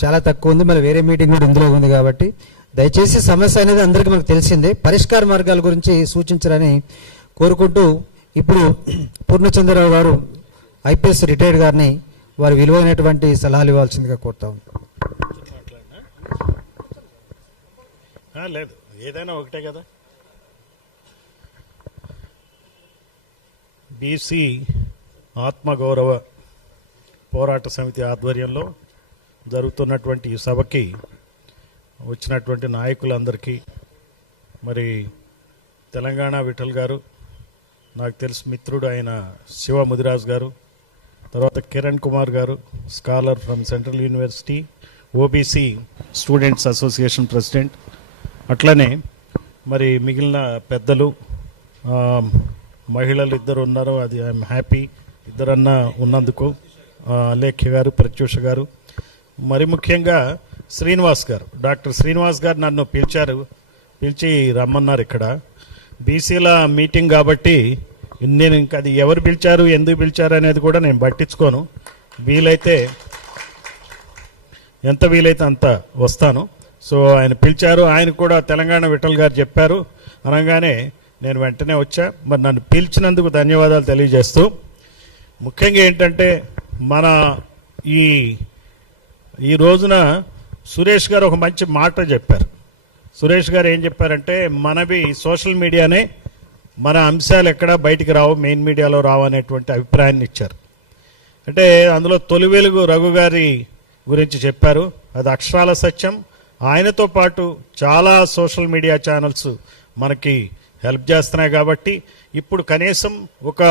చాలా తక్కువ ఉంది, మళ్ళీ వేరే మీటింగ్ కూడా ఇందులో ఉంది కాబట్టి దయచేసి సమస్య అనేది అందరికీ మనకు తెలిసిందే, పరిష్కార మార్గాల గురించి సూచించాలని కోరుకుంటూ ఇప్పుడు పూర్ణచంద్రరావు గారు ఐపీఎస్ రిటైర్డ్ గారిని వారి విలువైనటువంటి సలహాలు ఇవ్వాల్సిందిగా కోరుతా ఉంటాం. లేదు ఏదైనా ఒకటే కదా. బీసీ ఆత్మగౌరవ పోరాట సమితి ఆధ్వర్యంలో జరుగుతున్నటువంటి ఈ సభకి వచ్చినటువంటి నాయకులందరికీ, మరి తెలంగాణ విఠల్ గారు, నాకు తెలిసి మిత్రుడు ఆయన శివ ముదిరాజ్ గారు, తర్వాత కిరణ్ కుమార్ గారు scholar from central university, OBC students association president, అట్లనే మరి మిగిలిన పెద్దలు, మహిళలు ఇద్దరు ఉన్నారు, అది ఐఎమ్ హ్యాపీ ఇద్దరన్నా ఉన్నందుకు, అలేఖ్య గారు, ప్రత్యూష గారు, మరి ముఖ్యంగా శ్రీనివాస్ గారు, డాక్టర్ శ్రీనివాస్ గారు నన్ను పిలిచి రమ్మన్నారు. ఇక్కడ బీసీల మీటింగ్ కాబట్టి నేను ఇంకా అది ఎవరు పిలిచారు, ఎందుకు పిలిచారు అనేది కూడా నేను పట్టించుకోను, ఎంత వీలైతే అంత వస్తాను. సో ఆయన పిలిచారు, ఆయన కూడా తెలంగాణ విఠల్ గారు చెప్పారు అనగానే నేను వెంటనే వచ్చా. మరి నన్ను పిలిచినందుకు ధన్యవాదాలు తెలియజేస్తూ, ముఖ్యంగా ఏంటంటే మన ఈ రోజున సురేష్ గారు ఒక మంచి మాట చెప్పారు. సురేష్ గారు ఏం చెప్పారంటే, మనవి సోషల్ మీడియానే, మన అంశాలు ఎక్కడా బయటికి రావు, మెయిన్ మీడియాలో రావు అనేటువంటి అభిప్రాయాన్ని ఇచ్చారు. అంటే అందులో తొలి వెలుగు రఘు గారి గురించి చెప్పారు, అది అక్షరాల సత్యం. ఆయనతో పాటు చాలా సోషల్ మీడియా ఛానల్స్ మనకి హెల్ప్ చేస్తున్నాయి కాబట్టి ఇప్పుడు కనీసం ఒక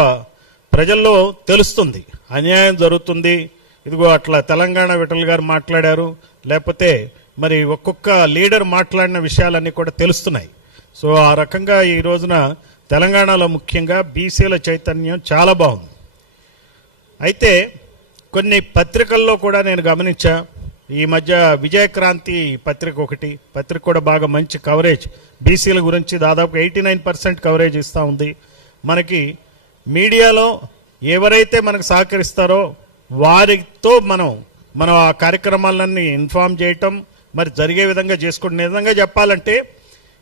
ప్రజల్లో తెలుస్తుంది అన్యాయం జరుగుతుంది. ఇదిగో అట్లా తెలంగాణ విఠల్ గారు మాట్లాడారు, లేకపోతే మరి ఒక్కొక్క లీడర్ మాట్లాడిన విషయాలన్నీ కూడా తెలుస్తున్నాయి. సో ఆ రకంగా ఈ రోజున తెలంగాణలో ముఖ్యంగా బీసీల చైతన్యం చాలా బాగుంది. అయితే కొన్ని పత్రికల్లో కూడా నేను గమనించా, ఈ మధ్య విజయక్రాంతి పత్రిక కూడా బాగా మంచి కవరేజ్ బీసీల గురించి దాదాపు 89% కవరేజ్ ఇస్తూ ఉంది. మనకి మీడియాలో ఎవరైతే మనకు సహకరిస్తారో వారితో మనం ఆ కార్యక్రమాలన్నీ ఇన్ఫార్మ్ చేయటం, మరి జరిగే విధంగా చేసుకుంటున్న విధంగా చెప్పాలంటే,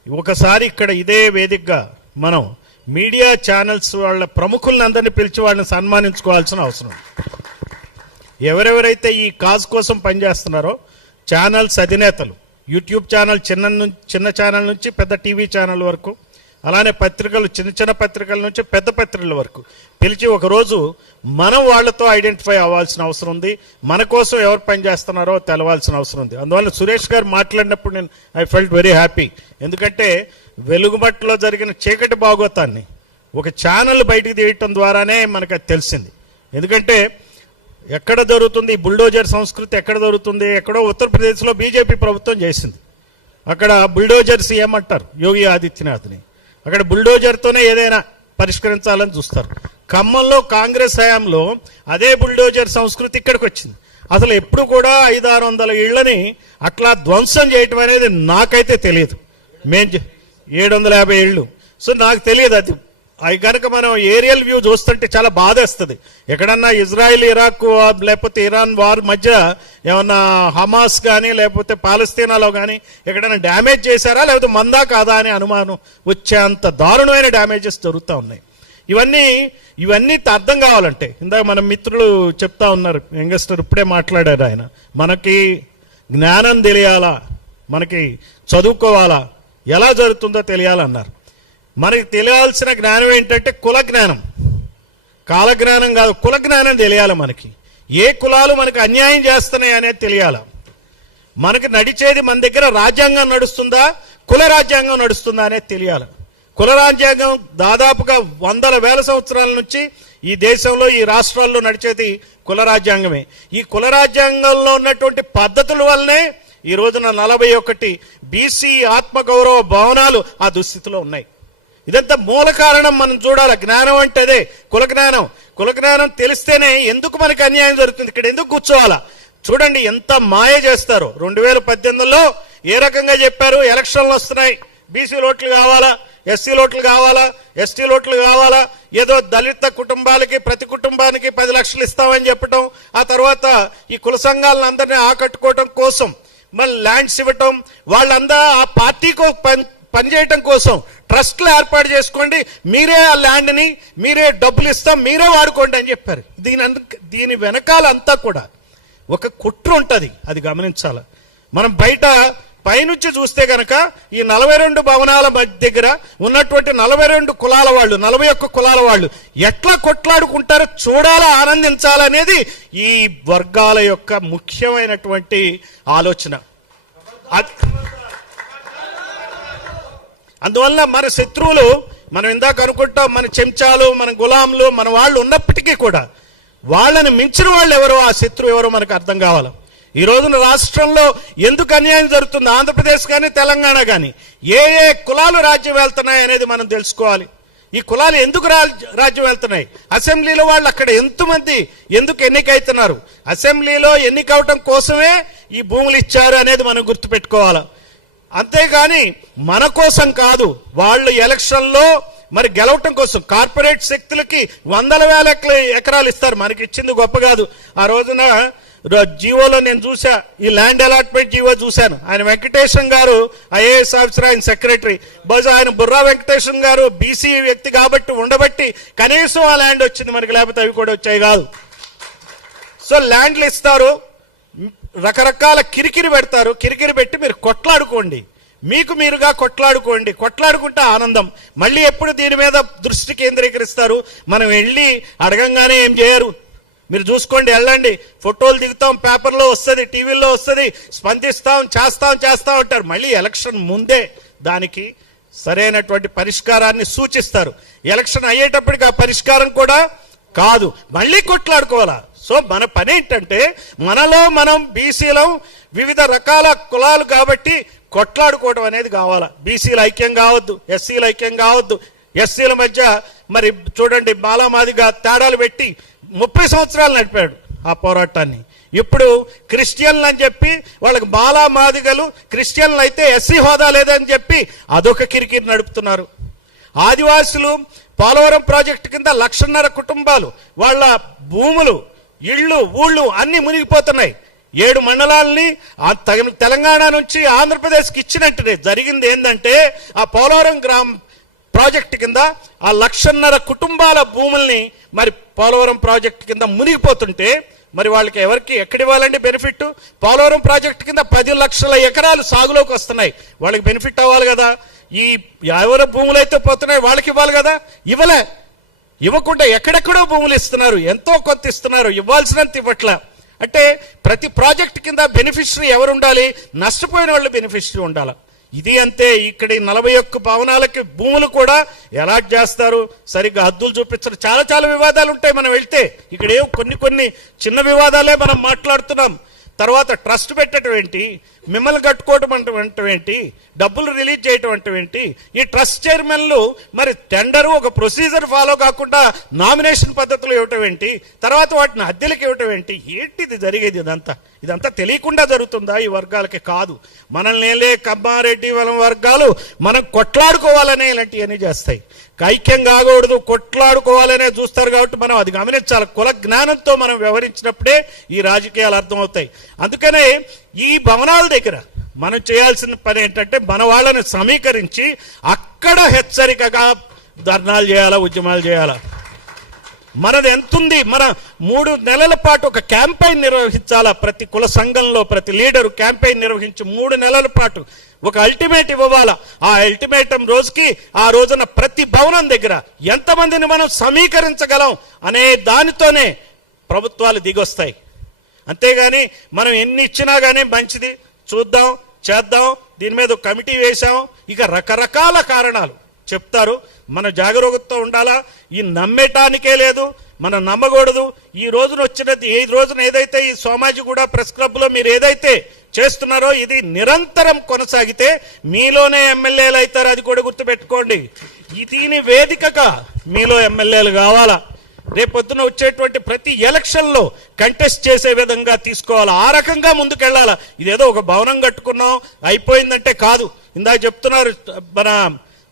ఒకసారి ఇక్కడ ఇదే వేదికగా మనం మీడియా ఛానల్స్ వాళ్ళ ప్రముఖులను అందరినీ పిలిచి వాళ్ళని సన్మానించుకోవాల్సిన అవసరం. ఎవరెవరైతే ఈ కాజ్ కోసం పనిచేస్తున్నారో ఛానల్స్ అధినేతలు, యూట్యూబ్ ఛానల్ చిన్న ఛానల్ నుంచి పెద్ద టీవీ ఛానల్ వరకు, అలానే పత్రికలు చిన్న పత్రికల నుంచి పెద్ద పత్రికల వరకు పిలిచి ఒకరోజు మనం వాళ్ళతో ఐడెంటిఫై అవ్వాల్సిన అవసరం ఉంది. మన కోసం ఎవరు పనిచేస్తున్నారో తెలవాల్సిన అవసరం ఉంది. అందువల్ల సురేష్ గారు మాట్లాడినప్పుడు ఐ ఫెల్ట్ వెరీ హ్యాపీ. ఎందుకంటే వెలుగుబట్టులో జరిగిన చీకటి భాగోతాన్ని ఒక ఛానల్ బయటికి తీయటం ద్వారానే మనకు అది తెలిసింది. ఎందుకంటే ఎక్కడ జరుగుతుంది ఈ బుల్డోజర్ సంస్కృతి, ఎక్కడ జరుగుతుంది, ఎక్కడో ఉత్తరప్రదేశ్లో బీజేపీ ప్రభుత్వం చేసింది. అక్కడ బుల్డోజర్ సీఎం అంటారు యోగి ఆదిత్యనాథ్ని, అక్కడ బుల్డోజర్తోనే ఏదైనా పరిష్కరించాలని చూస్తారు. ఖమ్మంలో కాంగ్రెస్ హయాంలో అదే బుల్డోజర్ సంస్కృతి ఇక్కడికి వచ్చింది. అసలు ఎప్పుడు కూడా 500-600 ఇళ్లని అట్లా ధ్వంసం చేయటం అనేది నాకైతే తెలియదు. 750 ఇళ్ళు. సో నాకు తెలియదు అది. అవి కనుక మనం ఏరియల్ వ్యూ చూస్తుంటే చాలా బాధేస్తుంది. ఎక్కడన్నా ఇజ్రాయిల్ ఇరాక్ లేకపోతే ఇరాన్ వార్ మధ్య ఏమన్నా హమాస్ కానీ లేకపోతే పాలస్తీనాలో కానీ ఎక్కడైనా డ్యామేజ్ చేశారా లేకపోతే మందా కాదా అని అనుమానం వచ్చేంత దారుణమైన డ్యామేజెస్ జరుగుతూ ఉన్నాయి. ఇవన్నీ అర్థం కావాలంటే, ఇందాక మన మిత్రులు చెప్తా ఉన్నారు, యంగస్టర్ ఇప్పుడే మాట్లాడారు, ఆయన మనకి జ్ఞానం తెలియాలా, మనకి చదువుకోవాలా, ఎలా జరుగుతుందో తెలియాలన్నారు. మనకి తెలియాల్సిన జ్ఞానం ఏంటంటే కుల జ్ఞానం, కాలజ్ఞానం కాదు, కుల జ్ఞానం తెలియాలి. మనకి ఏ కులాలు మనకు అన్యాయం చేస్తున్నాయి అనేది తెలియాలి. మనకి నడిచేది మన దగ్గర రాజ్యాంగం నడుస్తుందా, కుల రాజ్యాంగం నడుస్తుందా అనేది తెలియాలి. కుల రాజ్యాంగం దాదాపుగా 100,000 సంవత్సరాల నుంచి ఈ దేశంలో ఈ రాష్ట్రాల్లో నడిచేది కుల రాజ్యాంగమే. ఈ కుల రాజ్యాంగంలో ఉన్నటువంటి పద్ధతుల వల్లనే ఈ రోజున 41 బీసీ ఆత్మగౌరవ భవనాలు ఆ దుస్థితిలో ఉన్నాయి. ఇదంతా మూల కారణం మనం చూడాలి. జ్ఞానం అంటే అదే కుల జ్ఞానం. కుల జ్ఞానం తెలిస్తేనే ఎందుకు మనకి అన్యాయం జరుగుతుంది, ఇక్కడ ఎందుకు కూర్చోవాలా. చూడండి ఎంత మాయ చేస్తారో. 2018లో ఏ రకంగా చెప్పారు, ఎలక్షన్లు వస్తున్నాయి, బీసీ ఓట్లు కావాలా, ఎస్సీ ఓట్లు కావాలా, ఎస్టీ ఓట్లు కావాలా, ఏదో దళిత కుటుంబాలకి ప్రతి కుటుంబానికి 10 లక్షలు ఇస్తామని చెప్పటం, ఆ తర్వాత ఈ కుల సంఘాలను అందరినీ ఆకట్టుకోవడం కోసం మళ్ళీ ల్యాండ్స్ ఇవ్వటం, వాళ్ళందరూ ఆ పార్టీకి పనిచేయటం కోసం ట్రస్ట్లు ఏర్పాటు చేసుకోండి, మీరే ఆ ల్యాండ్ని మీరే డబ్బులు ఇస్తాం, మీరే వాడుకోండి అని చెప్పారు. దీని వెనకాల అంతా కూడా ఒక కుట్ర ఉంటుంది, అది గమనించాలి. మనం బయట పైనుంచి చూస్తే కనుక ఈ 42 భవనాల దగ్గర ఉన్నటువంటి 42 కులాల వాళ్ళు, 41 కులాల వాళ్ళు ఎట్లా కొట్లాడుకుంటారో చూడాలా, ఆనందించాలనేది ఈ వర్గాల యొక్క ముఖ్యమైనటువంటి ఆలోచన. అందువల్ల మన శత్రువులు, మనం ఇందాక అనుకుంటాం మన చెంచాలు, మన గులాంలు, మన వాళ్ళు ఉన్నప్పటికీ కూడా వాళ్ళని మించిన వాళ్ళు ఎవరో, ఆ శత్రువు ఎవరో మనకు అర్థం కావాలి. ఈ రోజున రాష్ట్రంలో ఎందుకు అన్యాయం జరుగుతుంది, ఆంధ్రప్రదేశ్ కానీ తెలంగాణ కానీ ఏ ఏ కులాలు రాజ్యం వెళ్తున్నాయి అనేది మనం తెలుసుకోవాలి. ఈ కులాలు ఎందుకు రాజ్యం వెళ్తున్నాయి, అసెంబ్లీలో వాళ్ళు అక్కడ ఎంతమంది ఎందుకు ఎన్నికవుతున్నారు, అసెంబ్లీలో ఎన్నికవటం కోసమే ఈ భూములు ఇచ్చారు అనేది మనం గుర్తుపెట్టుకోవాలి. అంతేగాని మన కోసం కాదు. వాళ్ళు ఎలక్షన్లో మరి గెలవటం కోసం కార్పొరేట్ శక్తులకి 100,000 ఎకరాలు ఇస్తారు, మనకి ఇచ్చింది గొప్ప కాదు. ఆ రోజున జీవోలో నేను చూసా, ఈ ల్యాండ్ అలాట్మెంట్ జీవో చూశాను. ఆయన వెంకటేశం గారు ఐఏఎస్ ఆఫీసర్, ఆయన సెక్రటరీ. బహుశా ఆయన బుర్రా వెంకటేశం గారు బీసీ వ్యక్తి కాబట్టి ఉండబట్టి కనీసం ఆ ల్యాండ్ వచ్చింది మనకి, లేకపోతే అవి కూడా వచ్చాయి కాదు. సో ల్యాండ్లు ఇస్తారు, రకరకాల కిరికిరి పెడతారు, కిరికిరి పెట్టి మీరు కొట్లాడుకోండి, మీకు మీరుగా కొట్లాడుకోండి, కొట్లాడుకుంటే ఆనందం. మళ్ళీ ఎప్పుడు దీని మీద దృష్టి కేంద్రీకరిస్తారు, మనం వెళ్ళి అడగంగానే ఏం చేయరు. మీరు చూసుకోండి, వెళ్ళండి, ఫోటోలు దిగుతాం, పేపర్లో వస్తుంది, టీవీల్లో వస్తుంది, స్పందిస్తాం, చేస్తాం అంటారు. మళ్ళీ ఎలక్షన్ ముందే దానికి సరైనటువంటి పరిష్కారాన్ని సూచిస్తారు. ఎలక్షన్ అయ్యేటప్పటికి ఆ పరిష్కారం కూడా కాదు, మళ్ళీ కొట్లాడుకోవాలా. సో మన పని ఏంటంటే, మనలో మనం బీసీలో వివిధ రకాల కులాలు కాబట్టి కొట్లాడుకోవడం అనేది కావాలా. బీసీలు ఐక్యం కావద్దు, ఎస్సీలు ఐక్యం కావద్దు. ఎస్సీల మధ్య మరి చూడండి మాలామాదిగా తేడాలు పెట్టి 30 సంవత్సరాలు నడిపాడు ఆ పోరాటాన్ని. ఇప్పుడు క్రిస్టియన్లు అని చెప్పి వాళ్ళకి మాలామాదిగలు, క్రిస్టియన్లు అయితే ఎస్సీ హోదా లేదని చెప్పి అదొక కిరికిరి నడుపుతున్నారు. ఆదివాసులు పోలవరం ప్రాజెక్టు కింద 1,50,000 కుటుంబాలు, వాళ్ళ భూములు, ఇళ్ళు, ఊళ్ళు అన్ని మునిగిపోతున్నాయి. 7 మండలాలని తెలంగాణ నుంచి ఆంధ్రప్రదేశ్కి ఇచ్చినట్టు జరిగింది. ఏంటంటే ఆ పోలవరం ప్రాజెక్టు కింద ఆ 1,50,000 కుటుంబాల భూముల్ని మరి పోలవరం ప్రాజెక్టు కింద మునిగిపోతుంటే మరి వాళ్ళకి ఎవరికి ఎక్కడ ఇవ్వాలండి బెనిఫిట్? పోలవరం ప్రాజెక్టు కింద 10 లక్షల ఎకరాలు సాగులోకి వస్తున్నాయి, వాళ్ళకి బెనిఫిట్ అవ్వాలి కదా. ఈ ఎవరి భూములు అయితే పోతున్నాయి వాళ్ళకి ఇవ్వాలి కదా, ఇవ్వకుండా ఎక్కడెక్కడో భూములు ఇస్తున్నారు, ఎంతో కొంత ఇస్తున్నారు, ఇవ్వాల్సినంత ఇవ్వట్లా. అంటే ప్రతి ప్రాజెక్ట్ కింద బెనిఫిషరీ ఎవరు ఉండాలి? నష్టపోయిన వాళ్ళు బెనిఫిషరీ ఉండాలి. ఇది అంతే. ఇక్కడ 41 భవనాలకి భూములు కూడా అలాట్ చేస్తారు, సరిగ్గా హద్దులు చూపించరు. చాలా వివాదాలు ఉంటాయి. మనం వెళ్తే ఇక్కడ కొన్ని చిన్న వివాదాలే మనం మాట్లాడుతున్నాం. తర్వాత ట్రస్ట్ పెట్టడం ఏంటి, మిమ్మల్ని కట్టుకోవడం అంటే ఏంటి, డబ్బులు రిలీజ్ చేయటం అంటే ఏంటి, ఈ ట్రస్ట్ చైర్మన్లు మరి టెండరు ఒక ప్రొసీజర్ ఫాలో కాకుండా నామినేషన్ పద్ధతులు ఇవ్వటం ఏంటి, తర్వాత వాటిని అద్దెలకు ఇవ్వటం ఏంటి, ఏంటిది జరిగేది? ఇదంతా తెలియకుండా జరుగుతుందా? ఈ వర్గాలకి కాదు. మనల్ని కమ్మారెడ్డి వర్గాలు మనం కొట్లాడుకోవాలనే ఇలాంటివన్నీ చేస్తాయి. ఐక్యం కాకూడదు, కొట్లాడుకోవాలనే చూస్తారు కాబట్టి మనం అది గమనించాలి. కుల జ్ఞానంతో మనం వ్యవహరించినప్పుడే ఈ రాజకీయాలు అర్థమవుతాయి. అందుకనే ఈ భవనాల దగ్గర మనం చేయాల్సిన పని ఏంటంటే మన వాళ్ళని సమీకరించి అక్కడ హెచ్చరికగా ధర్నాలు చేయాలా, ఉద్యమాలు చేయాలా. మనది ఎంతుంది? మన 3 నెలల పాటు ఒక క్యాంపెయిన్ నిర్వహించాలా. ప్రతి కుల సంఘంలో ప్రతి లీడరు క్యాంపెయిన్ నిర్వహించి 3 నెలల పాటు ఒక అల్టిమేట్ ఇవ్వాలా. ఆ అల్టిమేటం రోజుకి ఆ రోజున ప్రతి భవనం దగ్గర ఎంతమందిని మనం సమీకరించగలం అనే దానితోనే ప్రభుత్వాలు దిగొస్తాయి. అంతేగాని మనం ఎన్ని ఇచ్చినా కానీ మంచిది, చూద్దాం, చేద్దాం, దీని మీద ఒక కమిటీ వేశాం, ఇక రకరకాల కారణాలు చెప్తారు. మన జాగరూకతతో ఉండాలా. ఈ నమ్మటానికే లేదు, మనం నమ్మకూడదు. ఈ రోజున ఏదైతే ఈ సోమాజిగూడ ప్రెస్ క్లబ్లో మీరు ఏదైతే చేస్తున్నారో ఇది నిరంతరం కొనసాగితే మీలోనే ఎమ్మెల్యేలు అవుతారు. అది కూడా గుర్తుపెట్టుకోండి. దీని వేదికగా మీలో ఎమ్మెల్యేలు కావాలా. రేపొద్దున వచ్చేటువంటి ప్రతి ఎలక్షన్లో కంటెస్ట్ చేసే విధంగా తీసుకోవాలా. ఆ రకంగా ముందుకెళ్లాలా. ఇదేదో ఒక భవనం కట్టుకున్నాం అయిపోయిందంటే కాదు. ఇందాక చెప్తున్నారు మన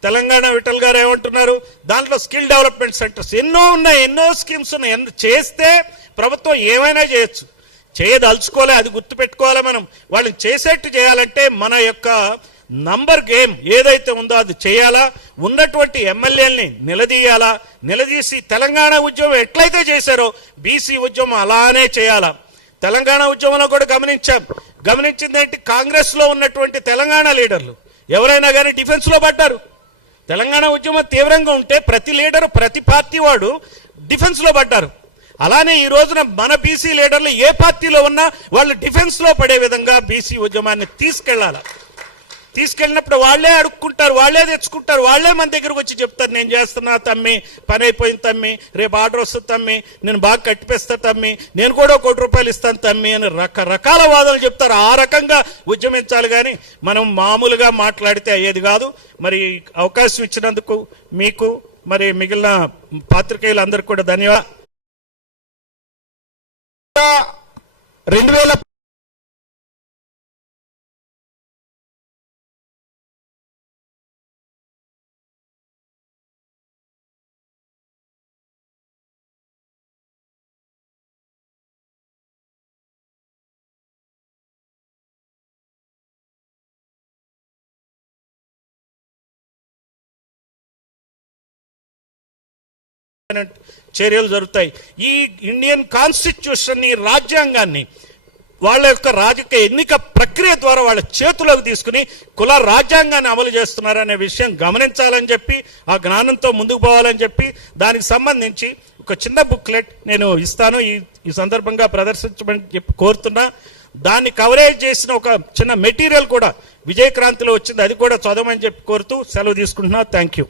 తెలంగాణ విఠల్ గారు ఏమంటున్నారు, దాంట్లో స్కిల్ డెవలప్మెంట్ సెంటర్స్ ఎన్నో ఉన్నాయి, ఎన్నో స్కీమ్స్ ఉన్నాయి. చేస్తే ప్రభుత్వం ఏమైనా చేయొచ్చు, చేయదలుచుకోలే, అది గుర్తుపెట్టుకోవాలి మనం. వాళ్ళని చేసేట్టు చేయాలంటే మన యొక్క నంబర్ గేమ్ ఏదైతే ఉందో అది చేయాలా, ఉన్నటువంటి ఎమ్మెల్యేలని నిలదీయాలా, నిలదీసి తెలంగాణ ఉద్యమం ఎట్లయితే చేశారో బీసీ ఉద్యమం అలానే చేయాలా. తెలంగాణ ఉద్యమంలో కూడా గమనించింది ఏంటి, కాంగ్రెస్లో ఉన్నటువంటి తెలంగాణ లీడర్లు ఎవరైనా కానీ డిఫెన్స్లో పడ్డారు. తెలంగాణ ఉద్యమం తీవ్రంగా ఉంటే ప్రతి లీడరు, ప్రతి పార్టీ వాడు డిఫెన్స్లో పడ్డారు. అలానే ఈ రోజున మన బీసీ లీడర్లు ఏ పార్టీలో ఉన్నా వాళ్ళు డిఫెన్స్లో పడే విధంగా బీసీ ఉద్యమాన్ని తీసుకెళ్ళినప్పుడు వాళ్ళే అడుక్కుంటారు, వాళ్ళే తెచ్చుకుంటారు, వాళ్ళే మన దగ్గరకు వచ్చి చెప్తారు, నేను చేస్తున్నా తమ్మి, పని అయిపోయింది తమ్మి, రేపు ఆర్డర్ వస్తుంది తమ్మి, నేను బాగా కట్టిపిస్తా తమ్మి, నేను కూడా ₹1 కోటి ఇస్తాను తమ్మి అని రకరకాల వాదనలు చెప్తారు. ఆ రకంగా ఉద్యమించాలి కానీ మనం మామూలుగా మాట్లాడితే అయ్యేది కాదు. మరి అవకాశం ఇచ్చినందుకు మీకు మరి మిగిలిన పాత్రికేయులందరికీ కూడా ధన్యవాదాలు. 2000చర్యలు జరుగుతాయి. ఈ ఇండియన్ కాన్స్టిట్యూషన్, ఈ రాజ్యాంగాన్ని వాళ్ళ యొక్క రాజకీయ ఎన్నిక ప్రక్రియ ద్వారా వాళ్ళ చేతిలోకి తీసుకుని కుల రాజ్యాంగాన్ని అమలు చేస్తున్నారనే విషయం గమనించాలని చెప్పి, ఆ జ్ఞానంతో ముందుకు పోవాలని చెప్పి, దానికి సంబంధించి ఒక చిన్న బుక్లెట్ నేను ఇస్తాను, ఈ సందర్భంగా ప్రదర్శించమని చెప్పి కోరుతున్నా. దాన్ని కవరేజ్ చేసిన ఒక చిన్న మెటీరియల్ కూడా విజయక్రాంతిలో వచ్చింది, అది కూడా చదవమని చెప్పి కోరుతూ సెలవు తీసుకుంటున్నా. Thank you.